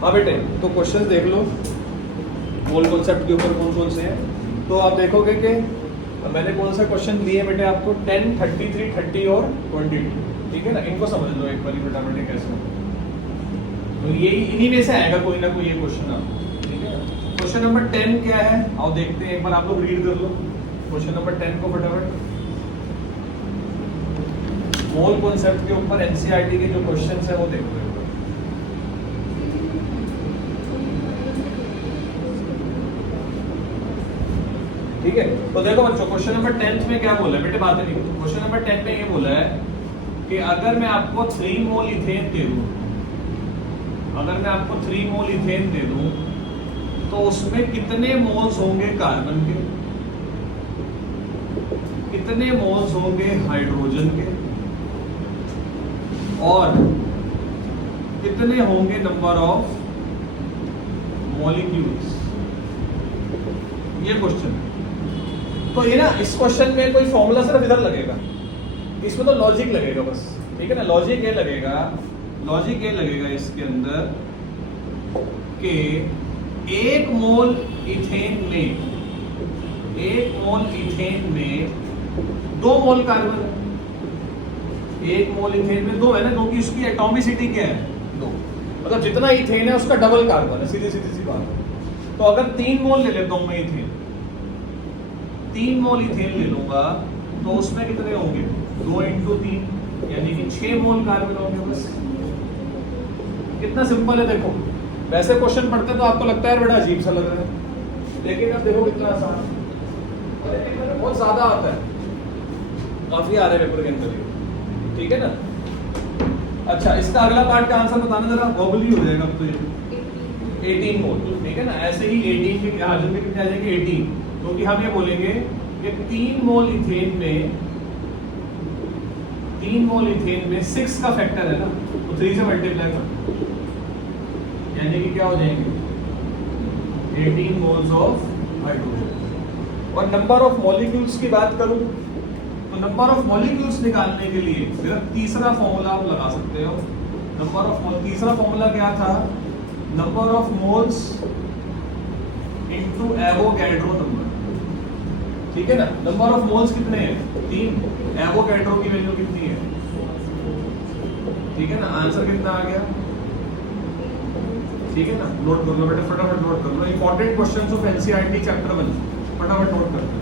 हाँ बेटे, तो क्वेश्चन देख लो मोल कॉन्सेप्ट के ऊपर कौन कौन से हैं। तो आप देखोगे कि मैंने कौन सा क्वेश्चन दिए बेटे आपको 10, 33, 30 और 22, ठीक है ना। इनको समझ लो एक बार फटाफट कैसे होगा। तो यही इन्हीं में से आएगा कोई ना कोई ये क्वेश्चन आपको, ठीक है। क्वेश्चन नंबर 10 क्या है आओ देखते हैं, एक बार आप लोग रीड कर लो क्वेश्चन नंबर 10 को फटाफट। मोल कॉन्सेप्ट के ऊपर एनसीईआरटी के जो क्वेश्चंस है वो देखो। ठीक है, तो देखो बच्चों क्वेश्चन नंबर 10 में क्या बोला है बेटे, बात नहीं। क्वेश्चन नंबर 10 में ये बोला है कि अगर मैं आपको 3 मोल इथेन दे दूं, अगर मैं आपको 3 मोल इथेन दे दूं तो उसमें कितने मोल्स होंगे कार्बन के, कितने मोल्स होंगे हाइड्रोजन के, और कितने होंगे नंबर ऑफ मॉलिक्यूल्स। ये क्वेश्चन है। तो ये ना इस क्वेश्चन में कोई फॉर्मूला सिर्फ इधर लगेगा, इसमें तो लॉजिक लगेगा बस, ठीक है ना। लॉजिक ये लगेगा, लॉजिक ये लगेगा इसके अंदर कि 1 मोल इथेन में, 1 मोल इथेन में 2 मोल कार्बन है। 1 मोल इथेन में 2 है ना, क्योंकि उसकी एटॉमिसिटी क्या है 2, मतलब जितना इथेन है उसका डबल कार्बन है, सीधी सीधी सी बात है। तो अगर 3 मोल ले लेता हूं मैं इथेन, 3 मोल इथेन ले लूंगा तो उसमें कितने होंगे 2 × 3 यानी कि 6 मोल कार्बन होंगे बस। कितना सिंपल है देखो। वैसे क्वेश्चन पढ़ते तो आपको लगता है बड़ा अजीब सा लग रहा है, लेकिन अब देखो कितना आसान है, बहुत ज्यादा आता है, काफी आ रहे पेपर के अंदर, ठीक है ना। अच्छा, इसका अगला पार्ट का आंसर बताना जरा, गॉगली हो जाएगा अब तो ये 18 मोल, ठीक है ना। ऐसे ही 18 के हाजन में कितने आ जाएंगे 18, क्योंकि हम ये बोलेंगे कि 3 मोल इथेन में, 3 मोल इथेन में 6 का फैक्टर है ना, तो 3 से मल्टीप्लाई कर, यानी कि क्या हो जाएंगे 18 मोल्स ऑफ हाइड्रोजन। और नंबर ऑफ मॉलिक्यूल्स की बात करूं तो नंबर ऑफ मॉलिक्यूल्स निकालने के लिए सिर्फ तीसरा फॉर्मूला आप लगा सकते हो। नंबर ऑफ मोल, तीसरा फॉर्मूला क्या था, number of moles into Avogadro number, ठीक है ना। नंबर ऑफ मोल्स कितने हैं 3, एवोगैड्रो की वैल्यू कितनी है, ठीक है ना। आंसर कितना आ गया, ठीक है ना। नोट कर लो बेटा, फटाफट नोट कर लो, important questions of NCERT chapter 1, फटाफट नोट कर लो।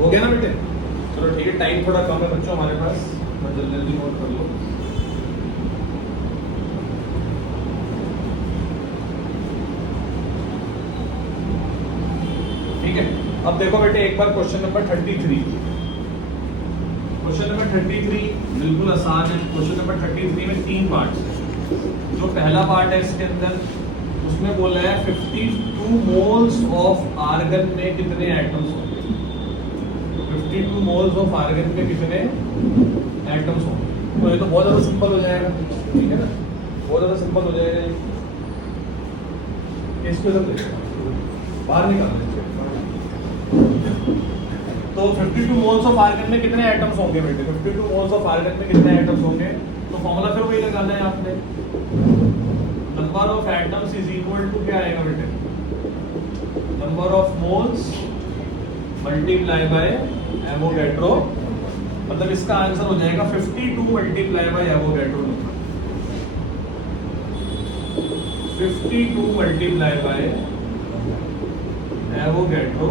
हो गया ना बेटे? चलो ठीक है, टाइम थोड़ा कम है बच्चों हमारे पास, मैं जल्दी जल्दी नोट कर लो। ठीक है, अब देखो बेटे एक बार क्वेश्चन नंबर 33। क्वेश्चन नंबर 33 बिल्कुल आसान है। क्वेश्चन नंबर 33 में 3 पार्ट्स हैं। जो पहला पार्ट है इसके अंदर, उसमें बोल रहा है 52 मोल्स ऑफ आर्गन में कितने एटम्स होंगे। 52 मोल्स ऑफ आर्गन में कितने एटम्स होंगे। तो ये तो बहुत ज्यादा सिंपल हो जाएगा, ठीक है ना, बहुत ज्यादा सिंपल हो जाएगा। इसको तो बाहर निकालना है। तो 52 मोल्स ऑफ आर्गन में कितने एटम्स होंगे बेटे? 52 मोल्स ऑफ आर्गन में कितने एटम्स होंगे? तो फॉर्मूला फिर वही लगाना है आपने, number of atoms is equal to क्या आएगा बेटे? Number of moles multiply by Avogadro, मतलब इसका आंसर हो जाएगा 52 multiply by Avogadro number. 52 multiply by Avogadro,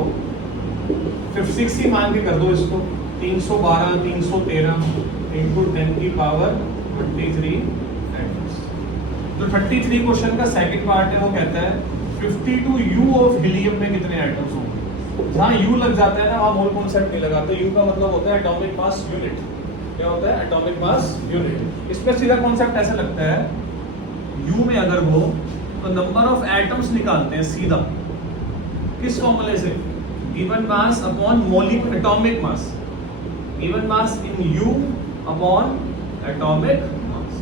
56 ही मान के कर दो इसको, 312 313 इंटू 10 की पावर 23 एटम्स। तो 33 क्वेश्चन का सेकंड पार्ट है, वो कहता है 52 यू ऑफ हीलियम में कितने एटम्स होंगे। जहां यू लग जाता है ना, वहां मोल कॉन्सेप्ट नहीं लगाते। यू का मतलब होता है एटॉमिक मास यूनिट। क्या होता है? Atomic mass unit. इसमें सीधा कॉन्सेप्ट ऐसा लगता है, यू में अगर हो तो नंबर ऑफ एटम्स निकालते हैं सीधा, किस फॉर्मूले से? गिवन मास अपॉन मोलिक atomic mass, given mass in u upon atomic mass.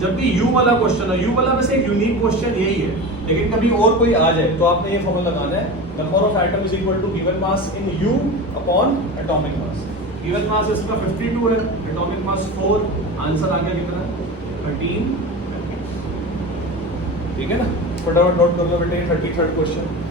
जब भी यू वाला क्वेश्चन हो, यू वाला वैसे एक यूनिक क्वेश्चन यही है, लेकिन कभी और कोई आ जाए तो आपने ये फॉर्मूला लगाना है, number of atom is equal to given mass in u upon atomic mass. Given mass इसका 52 है, एटॉमिक मास 4, आंसर आ गया कितना? 13। ठीक है ना, फटाफट नोट कर लो बेटे 33rd क्वेश्चन।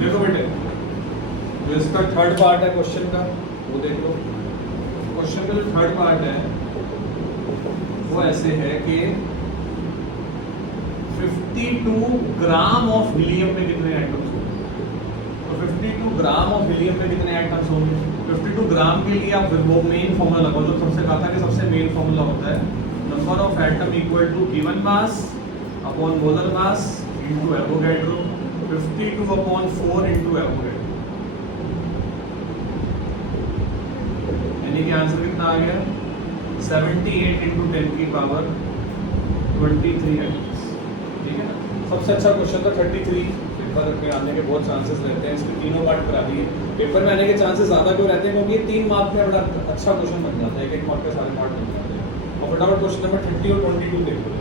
देखो बेटे, जो इसका थर्ड पार्ट है क्वेश्चन का, वो देख लो। क्वेश्चन का जो थर्ड पार्ट है वो ऐसे है कि 52 ग्राम ऑफ हीलियम में कितने एटम्स होंगे। तो 52 ग्राम ऑफ हीलियम में कितने एटम्स होंगे? 52 ग्राम के लिए आप वो मेन फॉर्मूला लगाओ जो सबसे कहा था कि सबसे मेन फॉर्मूला होता है number of atom equal to given mass upon molar mass into Avogadro, 52 upon 4 into Avogadro, यानी कि आंसर कितना आ गया? 78 इंटू 10 की पावर 23 एटम्स। ठीक है ना, सबसे अच्छा क्वेश्चन था 33। पेपर में आने के बहुत चांसेस रहते हैं, इसके तीनों पार्ट करा दिए। पेपर में आने के चांसेस ज़्यादा क्यों रहते हैं? क्योंकि ये 3 मार्क में बड़ा अच्छा क्वेश्चन बन जाता है, एक मार्क के सारे पार्ट बन जाते हैं। और फटाफट क्वेश्चन नंबर 30 और 22 देख लो।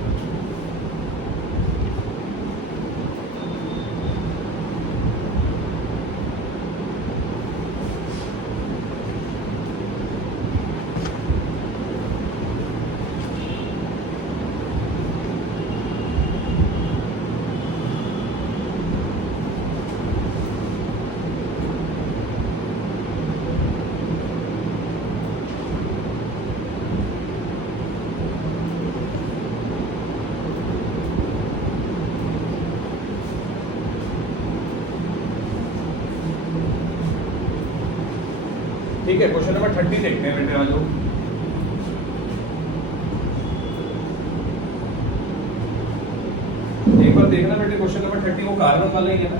ठीक है, क्वेश्चन नंबर 30 देखते हैं बेटे आज। एक बार देखना बेटे, क्वेश्चन नंबर 30 वो कार्बन वाला ही है ना।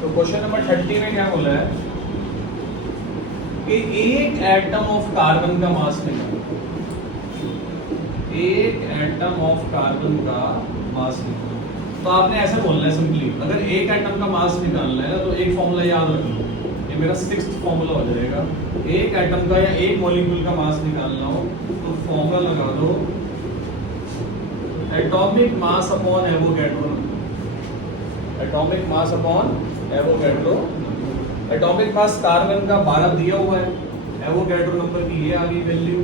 तो क्वेश्चन नंबर 30 में क्या बोला है कि एक एटम ऑफ कार्बन का मास निकालो, एक एटम ऑफ कार्बन का मास निकालो। तो आपने ऐसा बोलना है सिंपली, अगर एक एटम का मास निकालना है ना तो एक फॉर्मूला याद रख लो, ये मेरा 6th फॉर्मूला हो जाएगा। एक एटम का या एक मॉलिक्यूल का मास निकालना हो तो फॉर्मूला लगा दो atomic mass upon Avogadro number, atomic mass upon Avogadro. Atomic mass carbon का 12 दिया हुआ है, एवोगैड्रो नंबर की ये आ गई वैल्यू,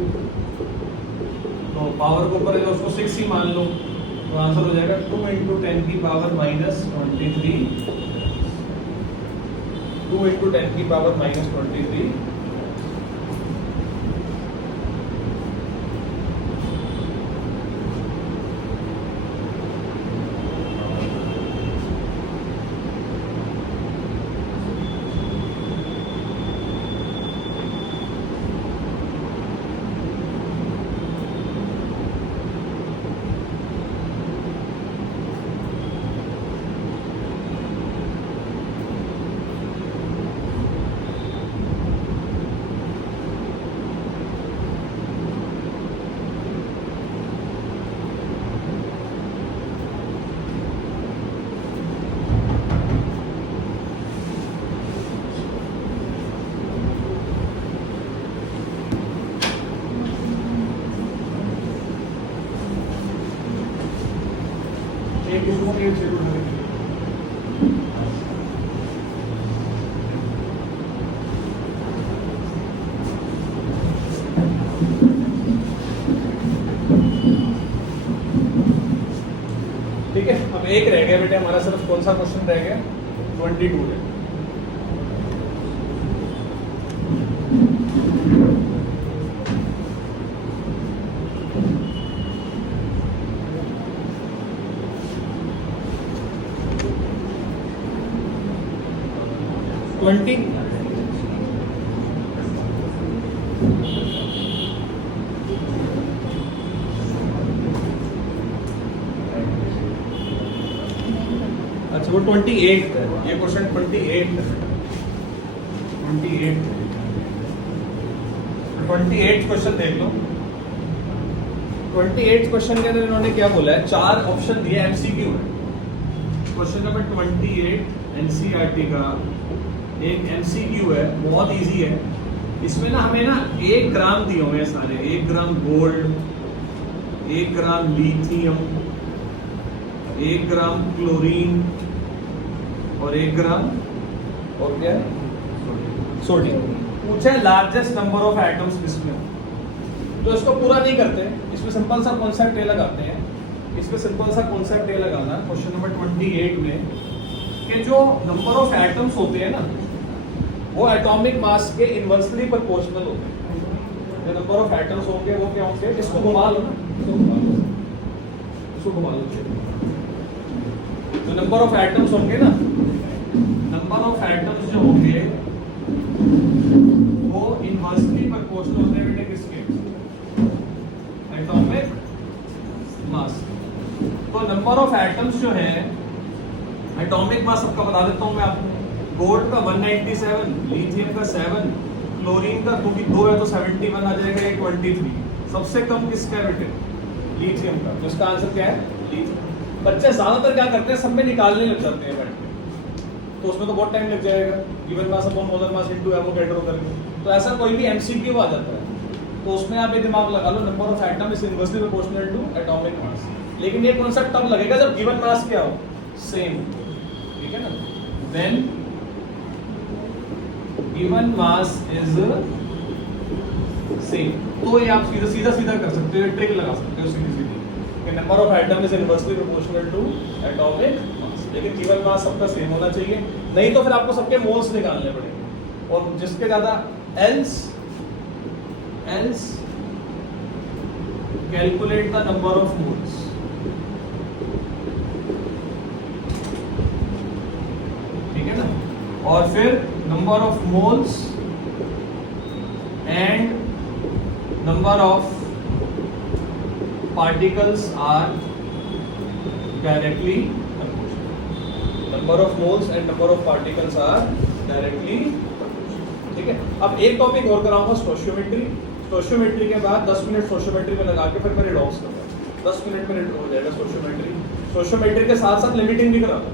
तो पावर के ऊपर है उसको 6 ही मान लो, तो आंसर हो जाएगा 2 × 10⁻⁻23, 2 × 10⁻⁻23। ठीक है, अब एक रह गया बेटे हमारा, सिर्फ कौन सा क्वेश्चन रह गया, 22 है। अच्छा वो 28 है, ये क्वेश्चन 28 है, 28 क्वेश्चन देख लो। 28 क्वेश्चन के अंदर इन्होंने क्या बोला है, 4 ऑप्शन दिए, एमसीक्यू है। क्वेश्चन नंबर 28 एनसीईआरटी का एक एमसीक्यू है, बहुत इजी है। इसमें ना हमें ना 1 ग्राम दिए हुए हैं सारे, 1 ग्राम गोल्ड, 1 ग्राम लिथियम, 1 ग्राम क्लोरीन और 1 ग्राम और क्या है सोडियम। पूछा है लार्जेस्ट नंबर ऑफ एटम्स किसमें, तो इसको पूरा नहीं करते, इसमें सिंपल सा कॉन्सेप्ट ये लगाते हैं, इसमें सिंपल सा कॉन्सेप्ट ये लगाना क्वेश्चन नंबर 28 में कि जो नंबर ऑफ एटम्स होते हैं ना वो एटॉमिक मास के इनवर्सली प्रोपोर्शनल होते हैं। जो नंबर ऑफ एटम्स होंगे वो क्या होंगे, इसको घुमा लो ना, इसको घुमा लो। तो नंबर ऑफ एटम्स होंगे ना, नंबर ऑफ एटम्स जो होंगे वो इनवर्सली प्रोपोर्शनल होते हैं बेटे किसके, एटॉमिक मास। तो नंबर ऑफ एटम्स जो है, एटॉमिक मास सबका बता देता हूं मैं आपको। गोल्ड का 197, लिथियम का 7, क्लोरीन का क्योंकि 2 है तो 71 आ जाएगा, 23। सबसे कम किसका है बेटे, लिथियम का, तो इसका आंसर क्या है लिथियम। बच्चे ज्यादातर क्या करते हैं, सब में निकालने लग जाते हैं बैठ के, तो उसमें तो बहुत टाइम लग जाएगा, given mass upon molar mass into Avogadro करके। तो ऐसा कोई भी एमसीक्यू आ जाता है तो उसमें आप ये दिमाग लगा लो, number of atom is inversely proportional to atomic mass. लेकिन ये कॉन्सेप्ट तब लगेगा जब गिवन मास क्या हो, सेम, ठीक है ना। Then given mass is same, तो ये आप सीधा सीधा कर सकते हो, ट्रिक लगा सकते हो सीधी सीधी कि number of atom is inversely proportional to atomic mass. लेकिन गिवन मास सबका सेम होना चाहिए, नहीं तो फिर आपको सबके मोल्स निकालने पड़ेंगे, और जिसके ज्यादा else calculate the number of moles. ठीक है ना, और फिर number of moles and number of particles are directly number of moles and number of particles are directly. ठीक है, अब एक टॉपिक और कराऊंगा, स्टोशियोमेट्री। स्टोशियोमेट्री के बाद 10 मिनट स्टोशियोमेट्री में लगा के फिर मैं रिडॉक्स करूंगा, 10 मिनट में हो जाएगा स्टोशियोमेट्री। स्टोशियोमेट्री के साथ साथ लिमिटिंग भी कराऊंगा,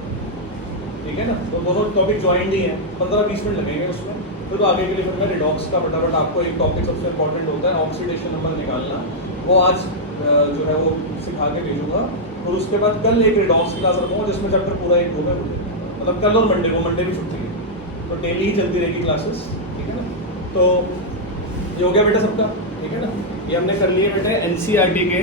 ठीक है ना, तो दोनों टॉपिक ज्वाइंट ही हैं, 15-20 मिनट लगेंगे उसमें। फिर तो आगे के लिए फिर मैं रिडॉक्स का फटाफट आपको एक टॉपिक सबसे इंपॉर्टेंट होता है ऑक्सीडेशन नंबर निकालना, वो आज जो है वो सिखा के भेजूंगा। और उसके बाद कल एक रिडॉक्स क्लास रखूँगा जिसमें चैप्टर पूरा एक दो में हो जाएगा, मतलब कल और मंडे को, मंडे भी छुट्टी है तो डेली ही चलती रहेगी क्लासेस, ठीक है ना। तो ये हो गया बेटा सबका, ठीक है ना, ये हमने कर लिए बेटे एनसीईआरटी के